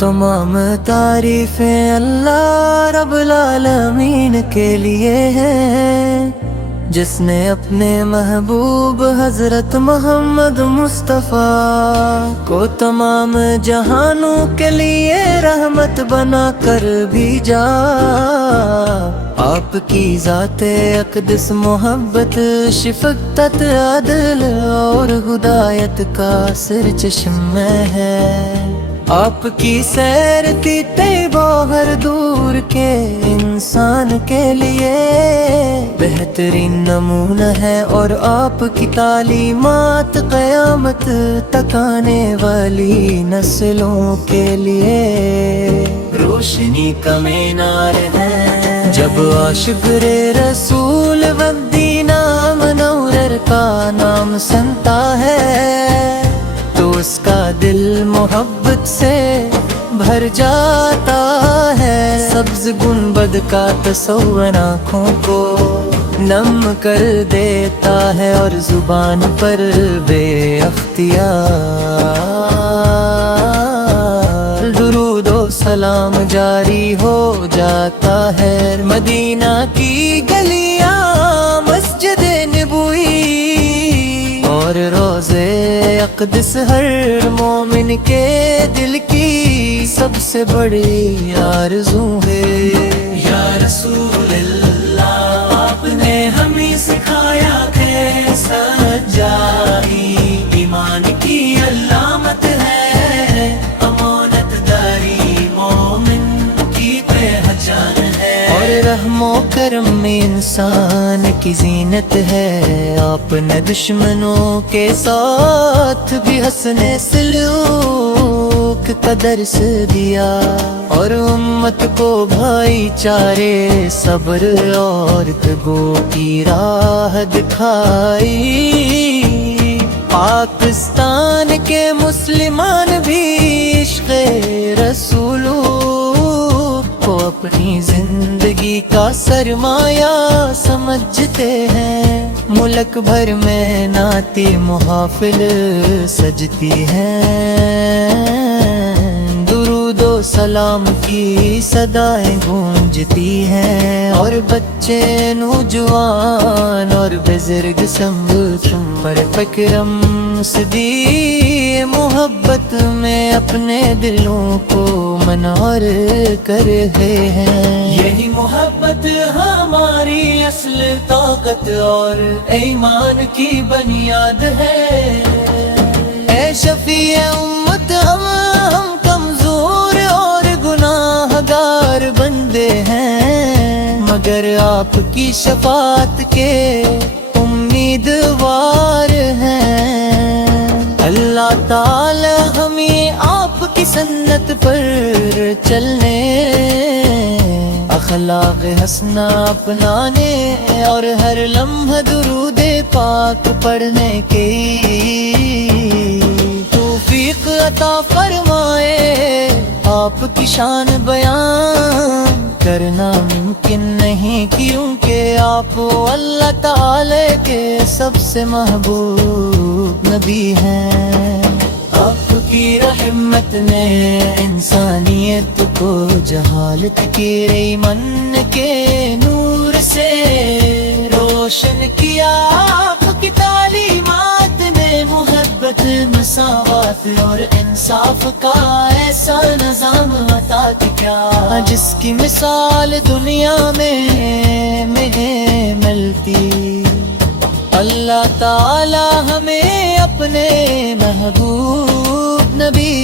تمام تعریفیں اللہ رب العالمین کے لیے ہیں، جس نے اپنے محبوب حضرت محمد مصطفیٰ کو تمام جہانوں کے لیے رحمت بنا کر بھیجا۔ آپ کی ذات اقدس محبت، شفقت، عدل اور ہدایت کا سرچشمہ ہے۔ آپ کی سیر تھی طیبہ ہر دور کے انسان کے لیے بہترین نمونہ ہے، اور آپ کی تعلیمات قیامت تک آنے والی نسلوں کے لیے روشنی کا مینار ہے۔ جب عاشق رسول مدینہ منورر کا نام سنتا ہے تو اس کا دل محبت سے بھر جاتا ہے۔ سبز گنبد کا تصور آنکھوں کو نم کر دیتا ہے، اور زبان پر بے اختیار درود و سلام جاری ہو جاتا ہے۔ مدینہ کی گلیاں، مسجد نبوی اور روضے اقدس ہر مومن کے دل کی سب سے بڑی آرزو ہے۔ یا رسول اللہ، آپ نے ہمیں سکھایا کہ سچائی ایمان کی علامت ہے، امانت داری مومن کی پہچان ہے، اور رحم و کرم میں انسان کی زینت ہے۔ آپ نے دشمنوں کے ساتھ بھی حسن سلوک کا درس دیا، اور امت کو بھائی چارے، صبر اور تگو کی راہ دکھائی۔ پاکستان کے مسلمان بھی عشق رسول کو اپنی زندگی کا سرمایہ سمجھتے ہیں۔ ملک بھر میں نعت محافل سجتی ہیں، درود و سلام کی صدائیں گونجتی ہیں، اور بچے، نوجوان اور بزرگ سب پر فکرم صدی محبت میں اپنے دلوں کو منور کر رہے ہیں۔ یہی محبت ہماری اصل طاقت اور ایمان کی بنیاد ہے۔ اے شفیع امت، ہم کمزور اور گناہ گار بندے ہیں، مگر آپ کی شفاعت کے امیدوار ہیں۔ اللہ تعالی ہمیں آپ کی سنت پر چلنے، اخلاق حسنہ اپنانے، اور ہر لمحہ درود پاک پڑھنے کی توفیق عطا فرمائے۔ آپ کی شان بیان کرنا ممکن نہیں، کیونکہ آپ اللہ تعالی کے سب سے محبوب نبی ہیں۔ آپ کی رحمت نے انسانیت کو جہالت کے ایمن کے نور سے روشن کیا۔ آپ کی تعلیمات نے محبت، مساوات اور انصاف کا ایسا نظام عطا کیا، جس کی مثال دنیا میں ملتی۔ اللہ تعالی ہمیں اپنے محبوب نبی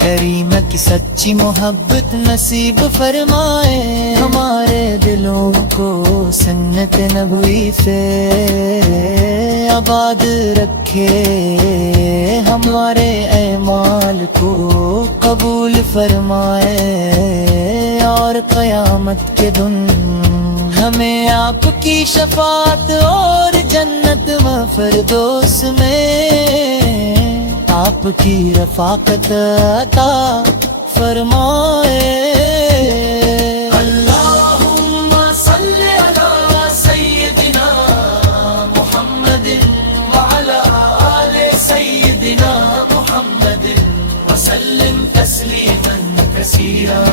کریم کی سچی محبت نصیب فرمائے، ہمارے دلوں کو سنت نبوی سے آباد رکھے، ہمارے اعمال کو قبول فرمائے، اور قیامت کے دن ہمیں آپ کی شفاعت اور جنت و فردوس میں آپ کی رفاقت عطا فرمائے۔ اللہم صلی علی سیدنا محمد وعلی آل سیدنا محمد وسلم تسلیما۔ کثیرا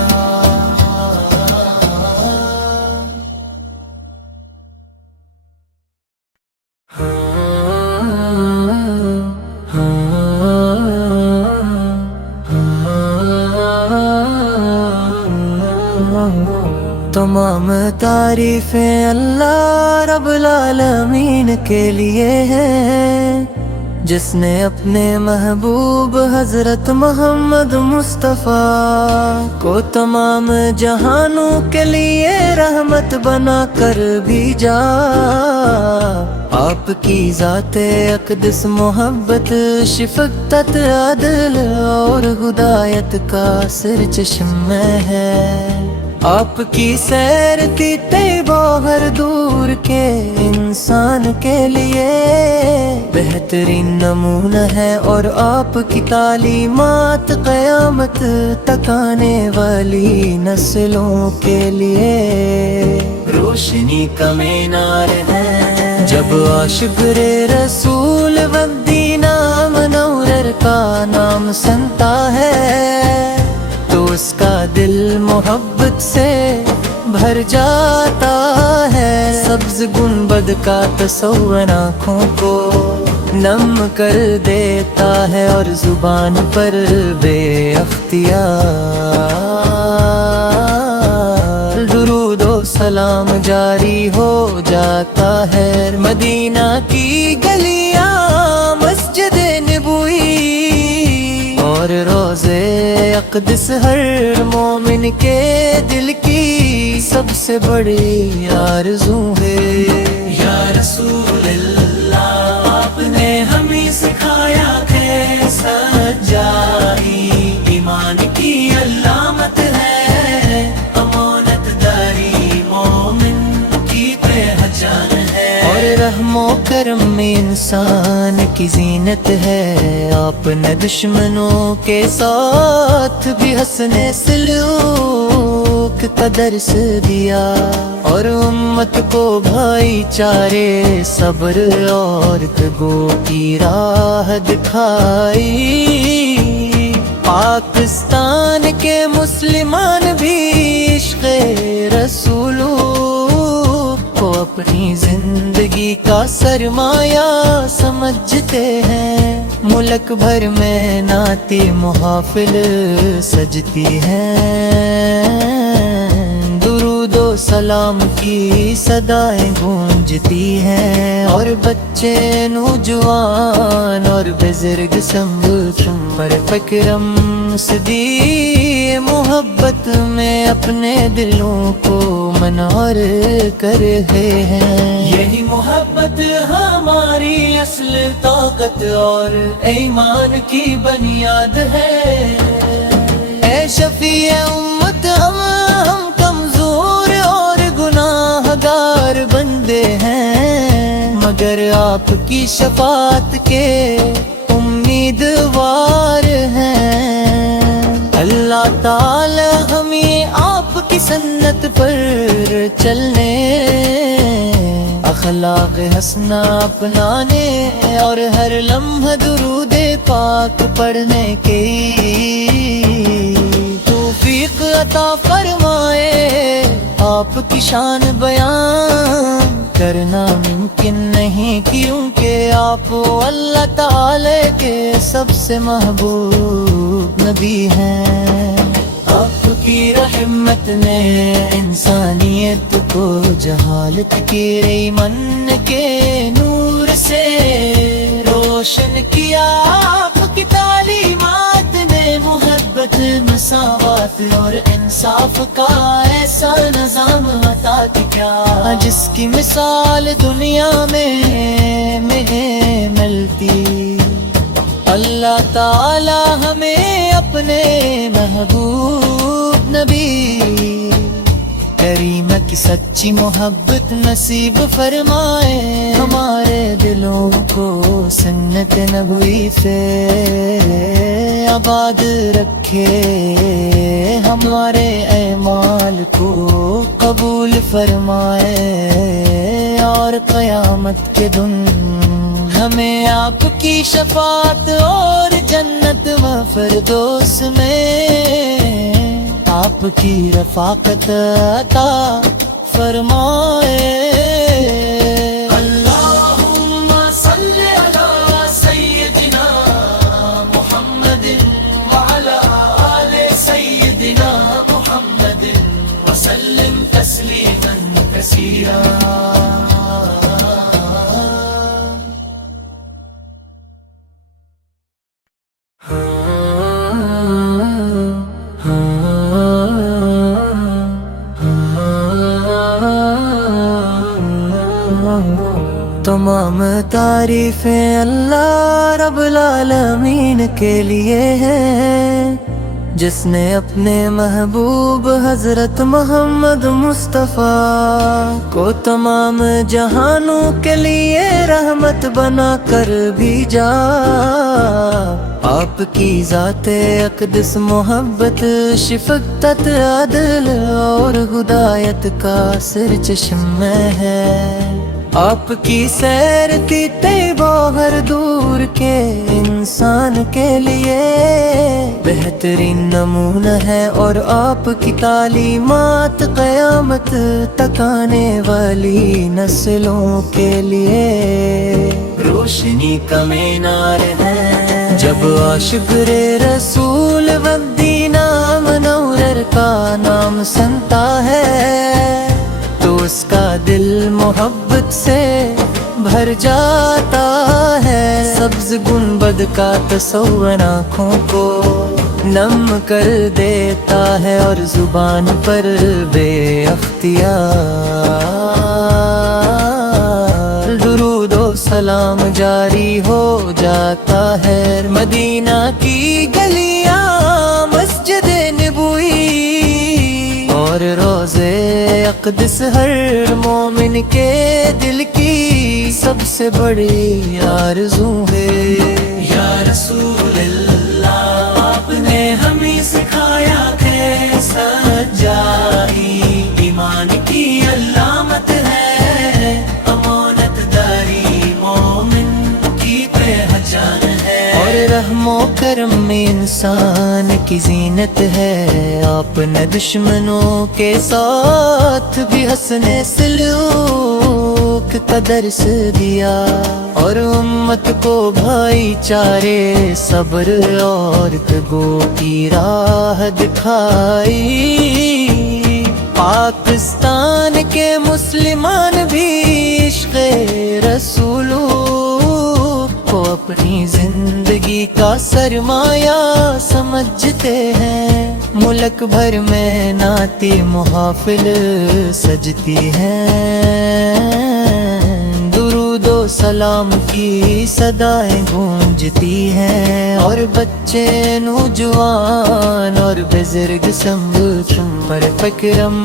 تمام تعریفیں اللہ رب العالمین کے لیے ہیں، جس نے اپنے محبوب حضرت محمد مصطفیٰ کو تمام جہانوں کے لیے رحمت بنا کر بھیجا۔ آپ کی ذات اقدس محبت، شفقت، عدل اور ہدایت کا سر چشمہ ہے۔ آپ کی سیر تھی طیبہ ہر دور کے انسان کے لیے بہترین نمونہ ہے، اور آپ کی تعلیمات قیامت تک آنے والی نسلوں کے لیے روشنی کا مینار ہے۔ جب عاشق رسول والدینہ منورر کا نام سنتا ہے تو اس کا دل محبت سے بھر جاتا ہے۔ سبز گنبد کا تصور آنکھوں کو نم کر دیتا ہے، اور زبان پر بے اختیار درود و سلام جاری ہو جاتا ہے۔ مدینہ کی گلیاں مسجد نبوی اور روضے اقدس ہر مومن کے دل کی سب سے بڑی آرزو ہے۔ یا رسول اللہ، آپ نے ہمیں سکھایا کہ سچائی ایمان کی علامت ہے، امانت داری مومن کی پہچان ہے، اور رحم و کرم میں انسان کی زینت ہے۔ آپ نے دشمنوں کے ساتھ بھی حسن سلوک کا درس دیا، اور امت کو بھائی چارے، صبر اور تگو کی راہ دکھائی۔ پاکستان کے مسلمان بھی عشق رسول کو اپنی زندگی کا سرمایہ سمجھتے ہیں۔ ملک بھر میں نعت محافل سجتی ہیں، درود و سلام کی صدائیں گونجتی ہیں، اور بچے نوجوان اور بزرگ سب پر فکرم صدی محبت میں اپنے دلوں کو منور کر رہے ہیں۔ یہی محبت ہماری اصل طاقت اور ایمان کی بنیاد ہے۔ اے شفیع امت، ہم کمزور اور گناہ گار بندے ہیں، مگر آپ کی شفاعت کے امیدوار ہیں۔ اللہ تعالی ہمیں آپ کی سنت پر چلنے، اخلاق حسنہ اپنانے، اور ہر لمحہ درود پاک پڑھنے کی توفیق عطا فرمائے۔ آپ کی شان بیان کرنا ممکن نہیں، کیونکہ آپ اللہ تعالی کے سب سے محبوب نبی ہیں۔ آپ کی رحمت نے انسانیت کو جہالت کے ایمن کے نور سے روشن کیا۔ آپ کی تعلیمات نے محبت، مساوات اور انصاف کا ایسا نظام عطا کیا، جس کی مثال دنیا میں ملتی۔ اللہ تعالی ہمیں اپنے محبوب نبی کریم کی سچی محبت نصیب فرمائے، ہمارے دلوں کو سنت نبوی سے آباد رکھے، ہمارے اعمال کو قبول فرمائے، اور قیامت کے دن ہمیں آپ کی شفاعت اور جنت و فردوس میں آپ کی رفاقت عطا فرمائے۔ اللہم صلی علی سیدنا محمد وعلی آل سیدنا محمد وسلم تسلیما کثیرا۔ تمام تعریفیں اللہ رب العالمین کے لیے ہیں، جس نے اپنے محبوب حضرت محمد مصطفیٰ کو تمام جہانوں کے لیے رحمت بنا کر بھیجا۔ آپ کی ذات اقدس محبت، شفقت، عدل اور ہدایت کا سرچشمہ ہے۔ آپ کی سیر کی طیبہ ہر دور کے انسان کے لیے بہترین نمونہ ہے، اور آپ کی تعلیمات قیامت تک آنے والی نسلوں کے لیے روشنی کا مینار ہے۔ جب عاشق رسول والدینہ منور کا نام سنتا ہے تو اس کا دل محبت سے بھر جاتا ہے۔ سبز گنبد کا تصور آنکھوں کو نم کر دیتا ہے، اور زبان پر بے اختیار درود و سلام جاری ہو جاتا ہے۔ مدینہ کی گلیاں مسجد نبوی اور روضے اقدس ہر مومن کے دل کی سب سے بڑی آرزو ہے۔ یا رسول اللہ، آپ نے ہمیں سکھایا کہ سچائی ایمان کی علامت ہے، امانت داری مومن کی پہچان ہے، اور رحم و کرم میں انسان کی زینت ہے۔ آپ نے دشمنوں کے ساتھ بھی حسن سلوک کا درس دیا، اور امت کو بھائی چارے، صبر اور تگو کی راہ دکھائی۔ پاکستان کے مسلمان بھی عشق رسول کو اپنی زندگی کا سرمایہ سمجھتے ہیں۔ ملک بھر میں نعت محافل سجتی ہیں، درود و سلام کی صدائیں گونجتی ہیں، اور بچے نوجوان اور بزرگ سنگ تم پر فکرم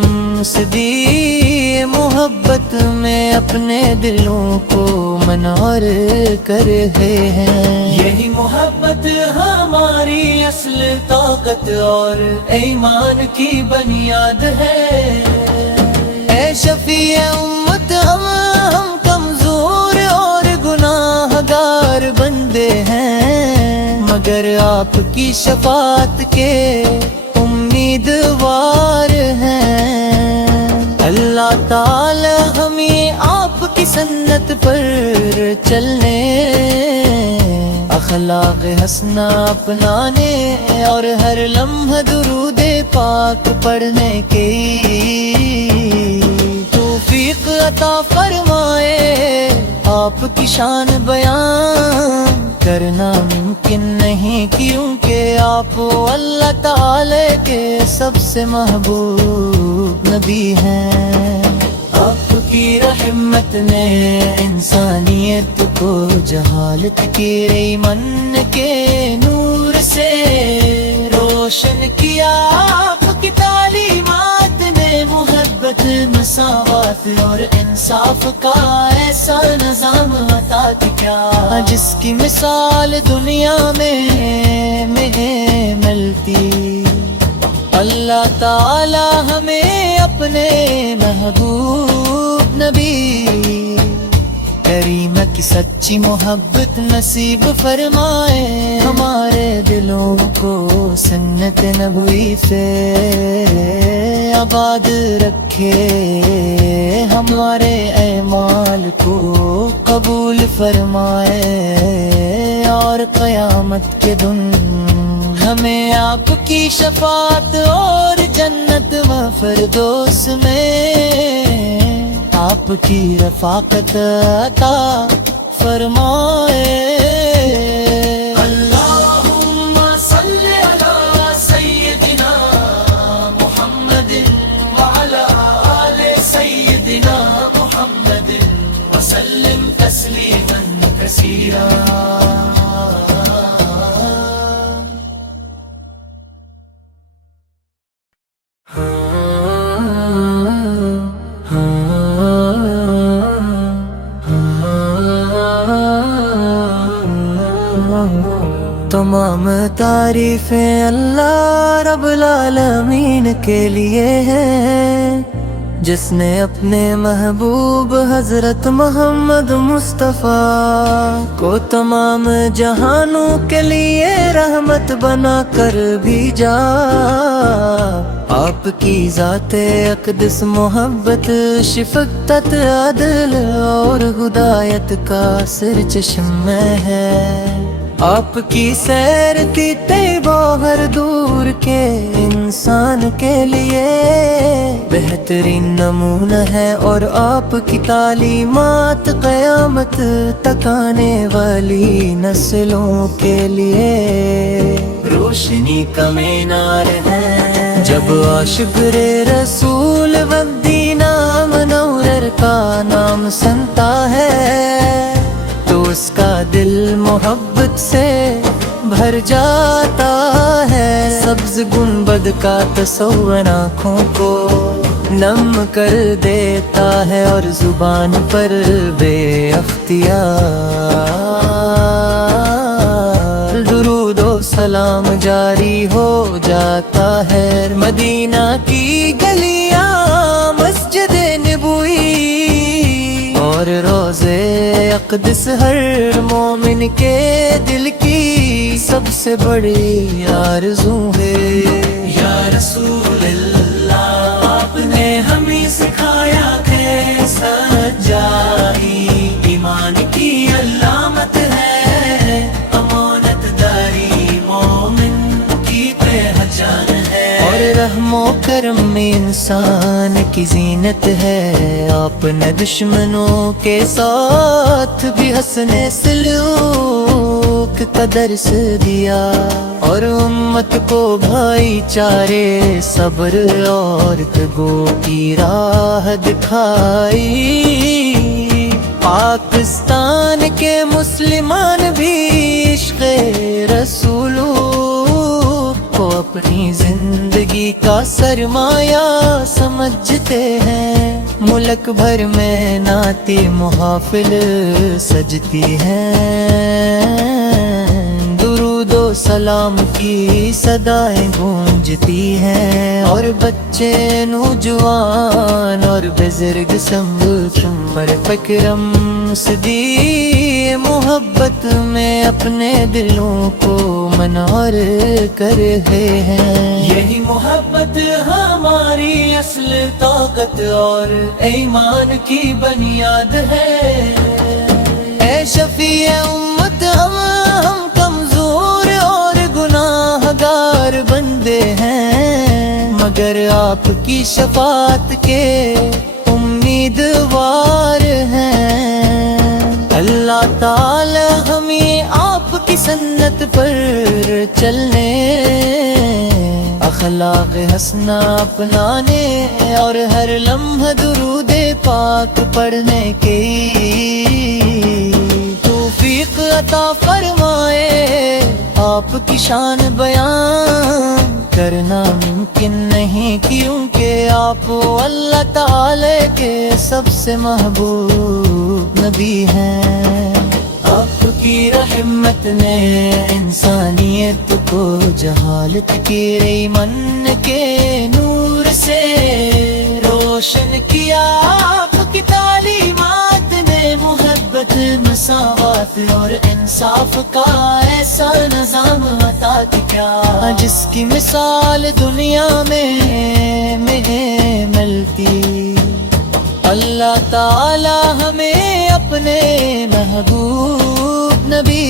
صدی محبت میں اپنے دلوں کو منور کر رہے ہیں۔ یہی محبت ہماری اصل طاقت اور ایمان کی بنیاد ہے۔ اے شفیع امت، ہم کمزور اور گناہ گار بندے ہیں، مگر آپ کی شفاعت کے امیدوار ہیں۔ اللہ تعالی ہمیں آپ کی سنت پر چلنے، اخلاق حسنہ اپنانے، اور ہر لمحہ درود پاک پڑھنے کی توفیق عطا فرمائے۔ آپ کی شان بیان کرنا ممکن نہیں، کیونکہ آپ اللہ تعالی کے سب سے محبوب نبی ہیں۔ آپ کی رحمت نے انسانیت کو جہالت کی ریمن کے نور سے روشن کیا۔ آپ کی تعلیمات نے محبت، مساوات اور انصاف کا ایسا نظام عطا کیا، جس کی مثال دنیا میں ملتی۔ اللہ تعالی ہمیں اپنے محبوب نبی کریم کی سچ سچی محبت نصیب فرمائے، ہمارے دلوں کو سنت نبوی سے آباد رکھے، ہمارے اعمال کو قبول فرمائے، اور قیامت کے دن ہمیں آپ کی شفاعت اور جنت و فردوس میں آپ کی رفاقت عطا فرمائے۔ اللہم صلی علی سیدنا محمد وعلی آل سیدنا محمد وسلم تسلیما کثیرا۔ تمام تعریفیں اللہ رب العالمین کے لیے ہیں، جس نے اپنے محبوب حضرت محمد مصطفیٰ کو تمام جہانوں کے لیے رحمت بنا کر بھیجا۔ آپ کی ذات اقدس محبت، شفقت، عدل اور ہدایت کا سر چشمہ ہے۔ آپ کی سیر کی طیبہ ہر دور کے انسان کے لیے بہترین نمونہ ہے، اور آپ کی تعلیمات قیامت تک آنے والی نسلوں کے لیے روشنی کا مینار ہے۔ جب عاشق رسول مدینہ منور کا نام سنتا ہے تو اس کا دل محبت سے بھر جاتا ہے۔ سبز گنبد کا تصور آنکھوں کو نم کر دیتا ہے، اور زبان پر بے اختیار درود و سلام جاری ہو جاتا ہے۔ مدینہ کی گلیاں مسجد نبوی اور روضے اقدس ہر مومن کے دل کی سب سے بڑی آرزو ہے۔ یا رسول اللہ، آپ نے ہمیں سکھایا کہ سچائی ایمان کی علامت ہے، امانت داری مومن کی پہچان ہے، اور رحم و کرم میں انسان کی زینت ہے۔ آپ نے دشمنوں کے ساتھ بھی حسن سلوک کا درس دیا، اور امت کو بھائی چارے، صبر اور تگو کی راہ دکھائی۔ پاکستان کے مسلمان بھی عشق رسول کو اپنی زندگی کا سرمایہ سمجھتے ہیں۔ ملک بھر میں نعت محافل سجتی ہیں، درود و سلام کی صدائیں گونجتی ہیں، اور بچے نوجوان اور بزرگ سب عمر فکرم صدی محبت میں اپنے دلوں کو منور کر رہے ہیں۔ یہی محبت ہماری اصل طاقت اور ایمان کی بنیاد ہے۔ اے شفیع امت، ہم کمزور اور گناہ گار بندے ہیں، مگر آپ کی شفاعت کے امیدوار ہیں۔ اللہ تعالی ہمیں آپ کی سنت پر چلنے، اخلاق حسنہ اپنانے، اور ہر لمحہ درود پاک پڑھنے کی توفیق عطا فرمائے۔ آپ کی شان بیان کرنا ممکن نہیں، کیونکہ آپ اللہ تعالی کے سب سے محبوب نبی ہیں۔ آپ کی رحمت نے انسانیت کو جہالت کے ایمن کے نور سے روشن کیا۔ آپ کی تعلیمات نے محبت عدل مساوات اور انصاف کا ایسا نظام عطا کیا جس کی مثال دنیا میں ملتی۔ اللہ تعالی ہمیں اپنے محبوب نبی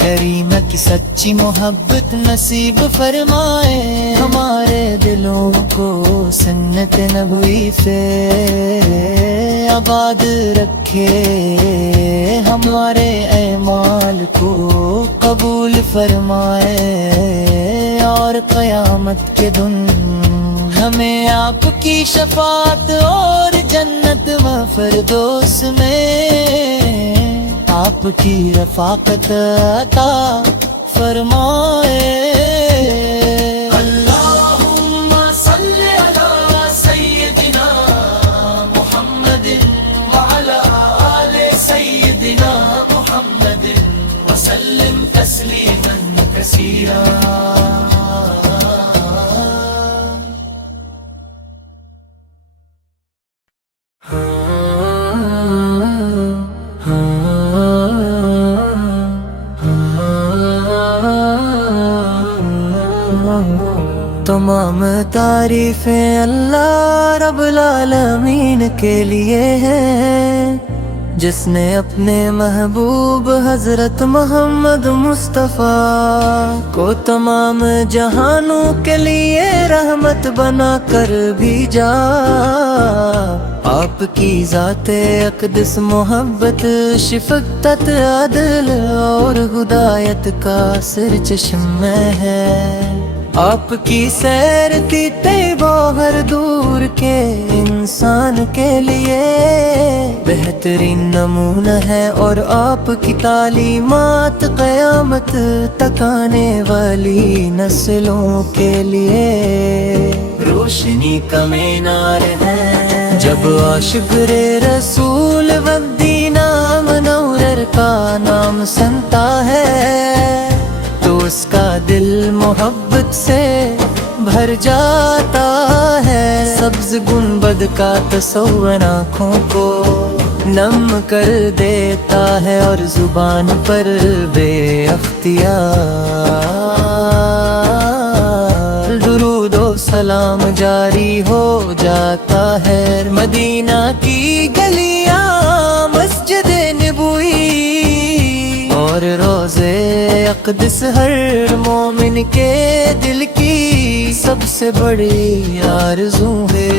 کریم کی سچی محبت نصیب فرمائے، ہمارے دلوں کو سنت نبوی سے آباد رکھے، ہمارے اعمال کو قبول فرمائے، اور قیامت کے دن ہمیں آپ کی شفاعت اور جنت و فردوس میں آپ کی رفاقت عطا فرمائے۔ اللہم صلی علی سیدنا محمد وعلی آل سیدنا محمد وسلم تسلیما کثیرا۔ تمام تعریفیں اللہ رب العالمین کے لیے ہیں، جس نے اپنے محبوب حضرت محمد مصطفیٰ کو تمام جہانوں کے لیے رحمت بنا کر بھیجا۔ آپ کی ذات اقدس محبت، شفقت، عدل اور ہدایت کا سرچشمہ ہے۔ آپ کی سیر تھی طیبہ ہر دور کے انسان کے لیے بہترین نمونہ ہے، اور آپ کی تعلیمات قیامت تک آنے والی نسلوں کے لیے روشنی کا مینار ہے۔ جب عاشق رسول مدینہ منور کا نام سنتا ہے تو اس کا دل محبت سے بھر جاتا ہے۔ سبز گنبد کا تصور آنکھوں کو نم کر دیتا ہے، اور زبان پر بے اختیار درود و سلام جاری ہو جاتا ہے۔ مدینہ کی گلیاں مسجد نبوی اور روضے اقدس ہر مومن کے دل کی سب سے بڑی آرزو ہے۔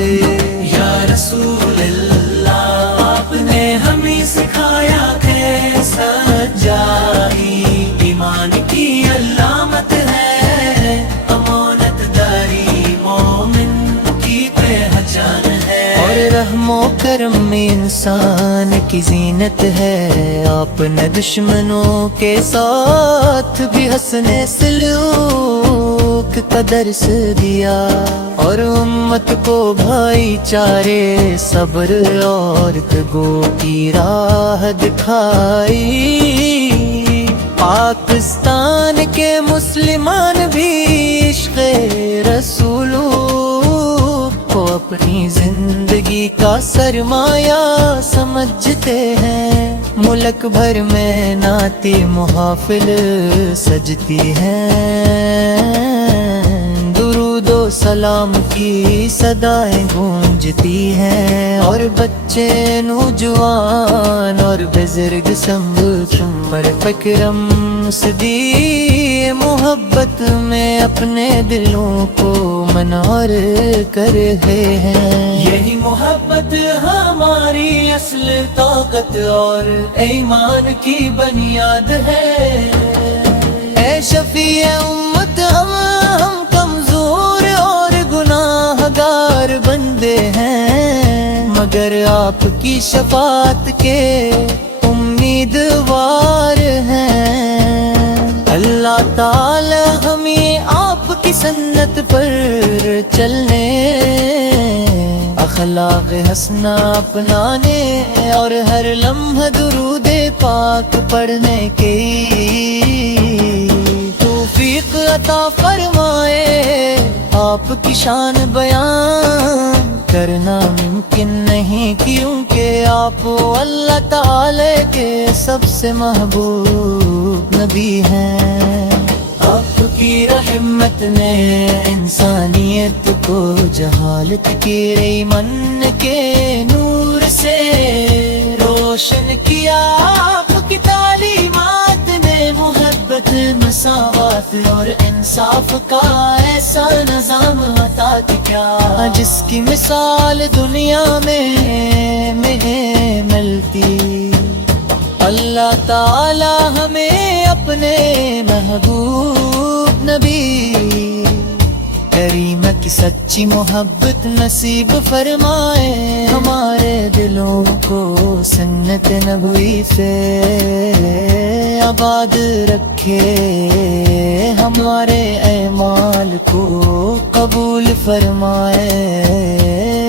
یا رسول اللہ، آپ نے ہمیں سکھایا کہ سچائی ایمان کی علامت ہے، امانت داری مومن کی پہچان ہے، اور رحم و کرم میں انسان کی زینت ہے۔ آپ نے دشمنوں کے ساتھ بھی حسن سلوک کا درس دیا، اور امت کو بھائی چارے، صبر اور تگو کی راہ دکھائی۔ پاکستان کے مسلمان بھی عشق رسول کو اپنی زندگی کا سرمایہ سمجھتے ہیں۔ ملک بھر میں نعتیں محافل سجتی ہیں، درود و سلام کی صدائیں گونجتی ہیں، اور بچے نوجوان اور بزرگ سب عمر فکرم صدی محبت میں اپنے دلوں کو منور کر رہے ہیں۔ یہی محبت ہماری اصل طاقت اور ایمان کی بنیاد ہے۔ اے شفیع امت، ہم کمزور اور گناہ گار بندے ہیں، مگر آپ کی شفاعت کے امیدوار ہیں۔ اللہ تعالی ہمیں آپ کی سنت پر چلنے، اخلاق حسنہ اپنانے، اور ہر لمحہ درود پاک پڑھنے کی توفیق عطا فرمائے۔ آپ کی شان بیان کرنا ممکن نہیں، کیونکہ آپ اللہ تعالی کے سب سے محبوب نبی ہیں۔ آپ کی رحمت نے انسانیت کو جہالت کے ایمن کے نور سے روشن کیا۔ آپ کی تعلیمات نے محبت، مساوات اور انصاف کا ایسا نظام عطا کیا جس کی مثال دنیا میں ملتی۔ اللہ تعالی ہمیں اپنے محبوب نبی کریم کی سچی محبت نصیب فرمائے، ہمارے دلوں کو سنت نبوی سے آباد رکھے، ہمارے اعمال کو قبول فرمائے،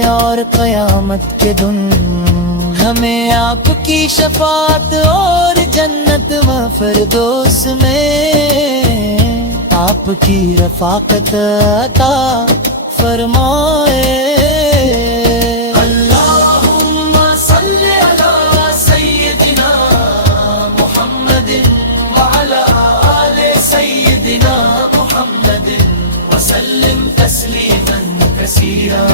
اور قیامت کے دن ہمیں آپ کی شفاعت اور جنت و فردوس میں آپ کی رفاقت عطا فرمائے۔ اللہم صلی علی سیدنا محمد وعلی آل سیدنا محمد وسلم تسلیما کثیرا۔